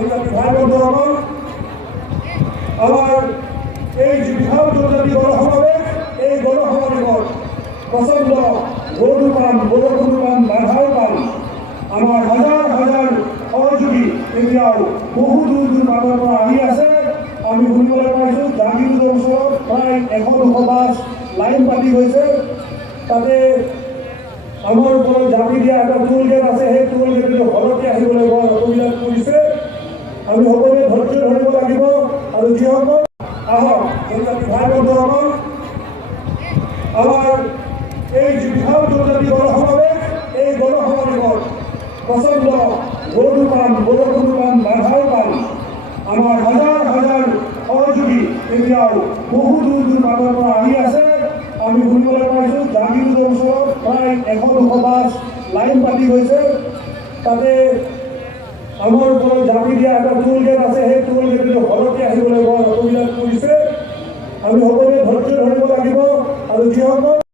ভাই বন্ধুসকল, আমাৰ এই বিশাল জনজাতি গণসমাবেশ, এই গণসমাবেশত প্ৰচণ্ড ৰ'দো পাম, বৰষুণো পাম, বাধাও পাম। আমাৰ হাজাৰ হাজাৰ সহযোগী এতিয়াও বহু দূৰ দূৰ প্ৰান্তৰ পৰা আহি আছে। আমি শুনিবলৈ পাইছোঁ জাগিৰোডৰ ওচৰত প্ৰায় 100-200 বাছ লাইন পাতি গৈছে। তাতে আমাৰ ওপৰত জাপি দিয়া এটা টোল গেট আছে, সেই টোল গেটটো ঘৰতে আহিবলৈ বৰ অসুবিধাত পৰিছে। আমি সকলোৱে ধৈৰ্য ধৰিব লাগিব আৰু যিসকল আহক ভাই বন্ধুসকল, আমাৰ এই বিশাল জনজাতি গণসমাবেশ, এই গণসমাবেশত প্ৰচণ্ড ৰ'দো পাম, বৰষুণো পাম, বাধাও পাম। আমাৰ হাজাৰ হাজাৰ সহযোগী এতিয়াও বহু দূৰ দূৰ প্ৰান্তৰ পৰা আহি আছে। আমি শুনিবলৈ পাইছোঁ জাগিৰোডৰ ওচৰত প্ৰায় 100-200 বাছ লাইন পাতি গৈছে। তাতে আমাৰ ওপৰত জাপি দিয়া এটা টোল গেট আছে, সেই টোল গেটটো ঘৰতে আহিবলৈ বৰ অসুবিধাত পৰিছে। আমি সকলোৱে ধৈৰ্য ধৰিব লাগিব আৰু যিসকল